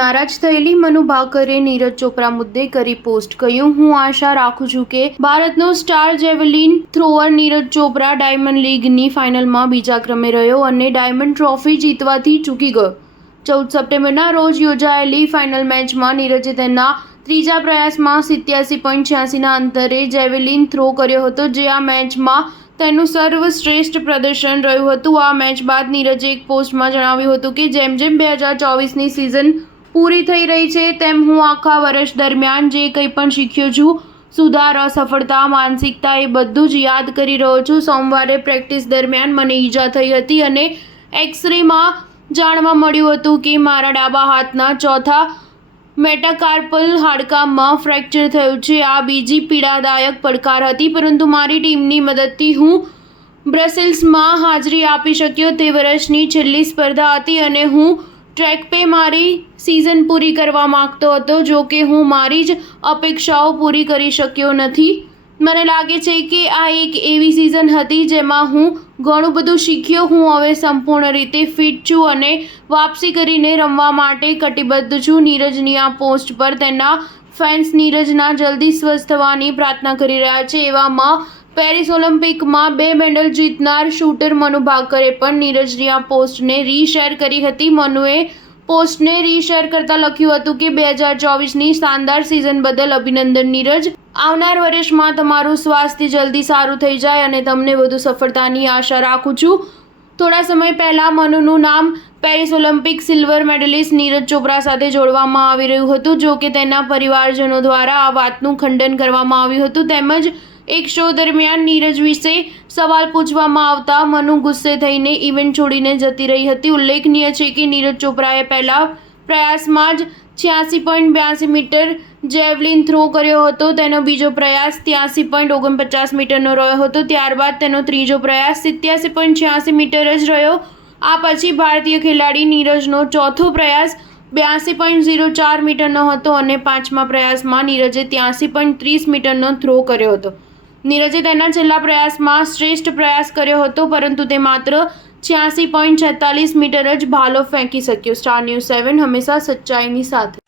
નારાજ થયેલી મનુ ભાકરે નીરજ ચોપરા મુદ્દે કરી પોસ્ટ કહ્યું, હું આશા રાખું છું કે ભારતનો star javelin thrower Neeraj Chopra diamond લીગની ફાઇનલમાં બીજા ક્રમે રહ્યો અને ડાયમંડ ટ્રોફી જીતવાથી ચૂકી ગયો। 14 સપ્ટેમ્બરના રોજ યોજાયેલી ફાઇનલ મેચમાં નીરજે તેના ત્રીજા પ્રયાસમાં 87.86ના અંતરે જેવેલિન થ્રો કર્યો હતો, જે આ મેચમાં તેનું સર્વશ્રેષ્ઠ પ્રદર્શન રહ્યું હતું। આ મેચ બાદ નીરજે એક પોસ્ટમાં જણાવ્યું હતું કે જેમ જેમ 2024ની સિઝન પૂરી થઈ રહી છે તેમ હું આખા વર્ષ દરમિયાન જે કંઈ પણ શીખ્યો છું, સુધાર, અસફળતા, માનસિકતા એ બધું જ યાદ કરી રહ્યો છું। સોમવારે પ્રેક્ટિસ દરમિયાન મને ઈજા થઈ હતી અને એક્સ-રેમાં જાણવા મળ્યું હતું કે મારા ડાબા હાથના ચોથા મેટાકાર્પલ હાડકામાં ફ્રેક્ચર થયું છે। આ બીજી પીડાદાયક પડકાર હતી, પરંતુ મારી ટીમની મદદથી હું બ્રસેલ્સમાં હાજરી આપી શક્યો। તે વર્ષની છેલ્લી સ્પર્ધા હતી અને હું ટ્રેક પે મારી સિઝન પૂરી કરવા માંગતો હતો। જો કે હું મારી જ અપેક્ષાઓ પૂરી કરી શક્યો નથી। મને લાગે છે કે આ એક એવી સિઝન હતી જેમાં હું ઘણું બધું શીખ્યો। હું હવે સંપૂર્ણ રીતે ફિટ છું અને વાપસી કરીને રમવા માટે કટિબદ્ધ છું। નીરજની આ પોસ્ટ પર તેના ફેન્સ નીરજના જલ્દી સ્વસ્થ થવાની પ્રાર્થના કરી રહ્યા છે। એવામાં પેરિસ ઓલિમ્પિકમાં 2 મેડલ જીતનાર શૂટર મનુ ભાકરે પણ નીરજની આ પોસ્ટને રીશેર કરી હતી। મનુએ પોસ્ટને રીશેર કરતા લખ્યું હતું કે 2024ની શાનદાર સિઝન બદલ અભિનંદન નીરજ। આવનાર વર્ષમાં તમારું સ્વાસ્થ્ય જલ્દી સારું થઈ જાય અને તમને વધુ સફળતાની આશા રાખું છું। થોડા સમય પહેલા મનુનું નામ Paris Olympic silver medallist Neeraj Chopra સાથે જોડવામાં આવી રહ્યું હતું। જો કે તેના પરિવારજનો દ્વારા આ વાતનું ખંડન કરવામાં આવ્યું હતું, તેમજ એક શો દરમિયાન નીરજ વિશે સવાલ પૂછવામાં આવતા મનુ ગુસ્સે થઈને ઇવેન્ટ છોડીને જતી રહી હતી। ઉલ્લેખનીય છે કે નીરજ ચોપરાએ પહેલા પ્રયાસમાં જ 86.82 મીટર જેવલિન થ્રો કર્યો હતો। તેનો બીજો પ્રયાસ 83.49 મીટરનો રહ્યો હતો। ત્યારબાદ તેનો ત્રીજો પ્રયાસ 87.86 મીટર જ રહ્યો। આ પછી ભારતીય ખેલાડી નીરજનો ચોથો પ્રયાસ 82.04 મીટરનો હતો અને પાંચમા પ્રયાસમાં નીરજે 83.30 મીટરનો થ્રો કર્યો હતો। નીરજે તેના છેલ્લા પ્રયાસમાં શ્રેષ્ઠ પ્રયાસ કર્યો હતો, પરંતુ તે માત્ર 86.46 મીટર જ ભાલો ફેંકી શક્યો। સ્ટાર ન્યૂઝ 7 હંમેશા સચ્ચાઈની સાથે।